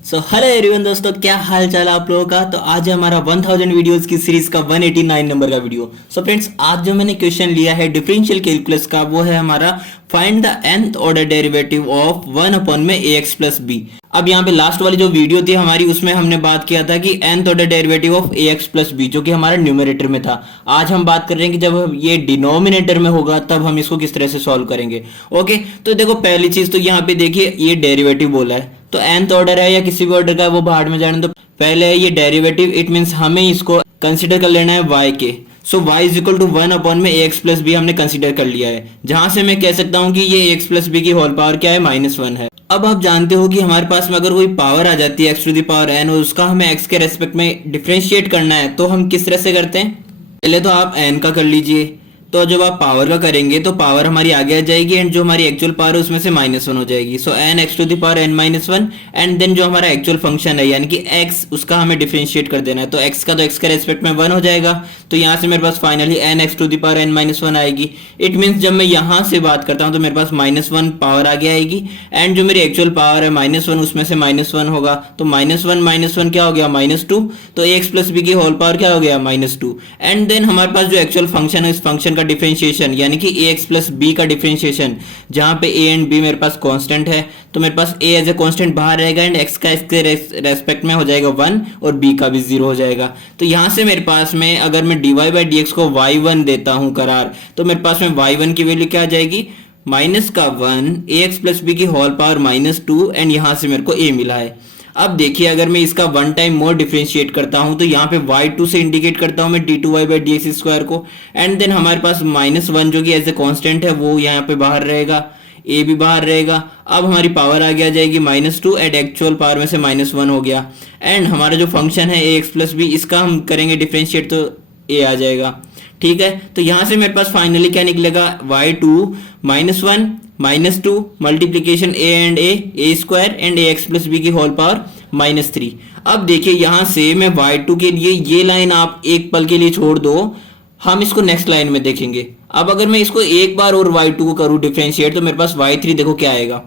Hello everyone दोस्तों, क्या हाल चाल आप लोगों का। तो आज है हमारा 1000 वीडियोस की सीरीज का 189 नंबर का वीडियो। फ्रेंड्स, आज जो मैंने क्वेश्चन लिया है डिफरेंशियल कैलकुलस का, वो है हमारा find the nth order derivative of 1 upon में ax प्लस बी। अब यहाँ पे लास्ट वाली जो वीडियो थी हमारी, उसमें हमने बात किया था कि nth order derivative of ax plus B, जो कि हमारा न्यूमरेटर में था। आज हम बात कर रहे हैं कि जब ये डिनोमिनेटर में होगा तब हम इसको किस तरह से सॉल्व करेंगे। ओके, तो देखो पहली चीज तो यहाँ पे देखिए, ये डेरिवेटिव बोला है तो nth ऑर्डर है या किसी भी ऑर्डर का, वो बाहर में जाने। तो पहले है ये डेरिवेटिव, इट मींस हमें इसको कंसीडर कर लेना है y के। So y is equal to 1 upon में ax प्लस बी हमने कंसीडर कर लिया है, जहां से मैं कह सकता हूं कि ये ax प्लस बी की होल पावर क्या है, -1 है। अब आप जानते हो कि हमारे पास में अगर कोई पावर आ जाती है x to the power n और उसका हमें x के रेस्पेक्ट में डिफरेंशिएट करना है, तो हम किस तरह से करते हैं। पहले तो आप n का कर लीजिए, तो जब आप पावर का करेंगे तो पावर हमारी आगे आ जाएगी एंड जो हमारी एक्चुअल पावर है उसमें से -1 हो जाएगी। So n x to the power n -1 and then जो हमारा एक्चुअल फंक्शन है यानी कि x, उसका हमें डिफरेंशिएट कर देना है। तो x का तो x के रेस्पेक्ट में 1 हो जाएगा, तो यहाँ से मेरे पास finally n x to the power n -1 आएगी। इट मीन्स जब मैं यहाँ से बात करता हूँ तो मेरे पास -1 पावर आगे आएगी एंड जो मेरी एक्चुअल पावर है -1, उसमें से -1 होगा, तो -1 क्या हो गया, -2। तो ax प्लस बी की होल पावर क्या हो गया, -2। एंड देन हमारे पास जो एक्चुअल फंक्शन है, इस फंक्शन का डिफरेंशिएशन यानी कि ax प्लस बी का डिफरेंशिएशन, जहां पे a एंड b मेरे पास कांस्टेंट है, तो मेरे पास a एज ए कांस्टेंट बाहर रहेगा एंड x का इसके रेस्पेक्ट में हो जाएगा 1 और b का भी 0 हो जाएगा। तो यहां से मेरे पास में अगर मैं dy बाई dx को y1 देता हूं करार, तो मेरे पास में y1 की वैल्यू क्या आ जाएगी, -1 ax प्लस बी की होल पावर -2 एंड यहां से मेरे को a मिला है। अब देखिए, अगर मैं इसका 1 टाइम मोर डिफरेंशिएट करता हूं तो यहाँ पे y2 से इंडिकेट करता हूं मैं d2y बाई dx स्क्वायर को, एंड देन हमारे पास -1 जो कि एज ए कांस्टेंट है वो यहाँ पे बाहर रहेगा, a भी बाहर रहेगा। अब हमारी पावर आगे आ जाएगी -2 एंड एक्चुअल पावर में से -1 हो गया एंड हमारा जो फंक्शन है ax प्लस बी, इसका हम करेंगे डिफरेंशिएट तो a आ जाएगा। ठीक है, तो यहां से मेरे पास फाइनली क्या निकलेगा, y2 -1 -2 multiplication a and a square and ax plus B की होल पावर -3। अब देखिए यहां से मैं y2 के लिए ये लाइन आप एक पल के लिए छोड़ दो, हम इसको नेक्स्ट लाइन में देखेंगे। अब अगर मैं इसको एक बार और y2 को करूं डिफरेंशिएट, तो मेरे पास y3 देखो क्या आएगा,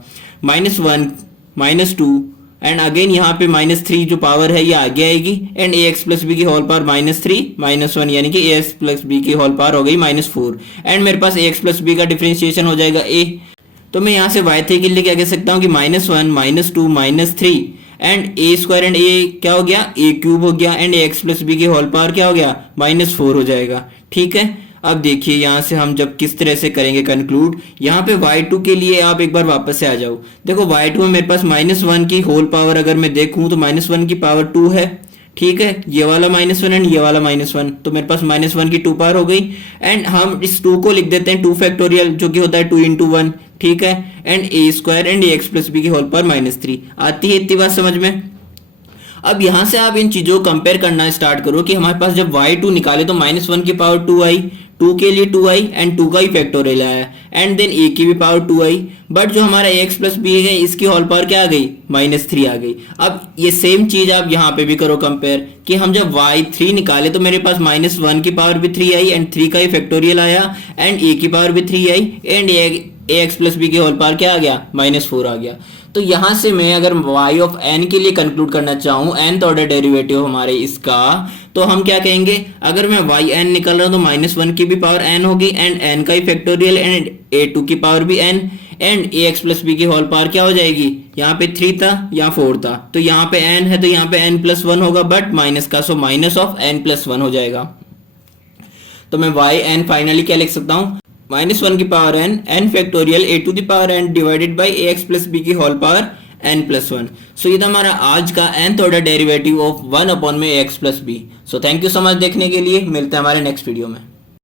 -1 -2 एंड अगेन यहाँ पे -3 जो पावर है ये आगे आएगी एंड ax प्लस बी की होल पावर -3 -1 यानी कि ax प्लस बी की होल पावर हो गई -4 एंड मेरे पास ax प्लस बी का डिफरेंशिएशन हो जाएगा a। तो मैं यहाँ से y3 के लिए क्या कह सकता हूँ कि -1 -2 -3 and a square and a क्या हो गया, a क्यूब हो गया एंड ax प्लस बी की होल पावर क्या हो गया, -4 हो जाएगा। ठीक है, अब देखिए यहाँ से हम जब किस तरह से करेंगे कंक्लूड, यहाँ पे y2 के लिए आप एक बार वापस से आ जाओ। देखो y2 में मेरे पास -1 की होल पावर अगर मैं देखूँ तो -1 की पावर 2 है। ठीक है, ये वाला -1 एंड ये वाला -1, तो मेरे पास -1 की 2 पावर हो गई एंड हम इस 2 को लिख देते हैं 2 फैक्टोरियल, जो कि होता है 2 × 1। ठीक है, and a square and ax plus B की होल पावर -3। आती है इतनी बात समझ में। अब यहां से आप इन चीजों को कंपेयर करना स्टार्ट करो कि हमारे पास जब y2 निकाले तो -1 की पावर 2 आई, 2 के लिए 2 आई एंड 2 का ही फैक्टोरियल आया एंड देन a की भी पावर 2 आई, बट जो हमारा ax प्लस बी है इसकी होल पावर क्या आ गई, -3 आ गई। अब ये सेम चीज आप यहाँ पे भी करो कंपेयर कि हम जब y3 निकाले तो मेरे पास -1 की पावर भी 3 आई एंड 3 का ही फैक्टोरियल आया एंड a की पावर भी 3 आई एंड ax प्लस बी की होल पावर क्या आ गया, -4 आ गया। तो यहां से मैं अगर y ऑफ n के लिए कंक्लूड करना चाहूं, nth ऑर्डर डेरिवेटिव हमारे इसका, तो हम क्या कहेंगे, अगर मैं yn निकल रहा हूं तो -1 की भी पावर n होगी एंड n का ही फैक्टोरियल एंड a2 की पावर भी n and ax plus B की होल पावर क्या हो जाएगी, यहाँ पे 3 था यहाँ 4 था, तो यहाँ पे n है तो यहाँ पे n+1 होगा, बट माइनस का, सो माइनस ऑफ n+1 हो जाएगा। तो मैं yn फाइनली क्या लिख सकता हूँ, -1 की power n factorial a to the power n divided by ax plus B की होल पावर n+1। सो ये था हमारा आज का nth order derivative of 1 upon में ax plus B. So thank you so much देखने के लिए, मिलते हैं हमारे नेक्स्ट वीडियो में।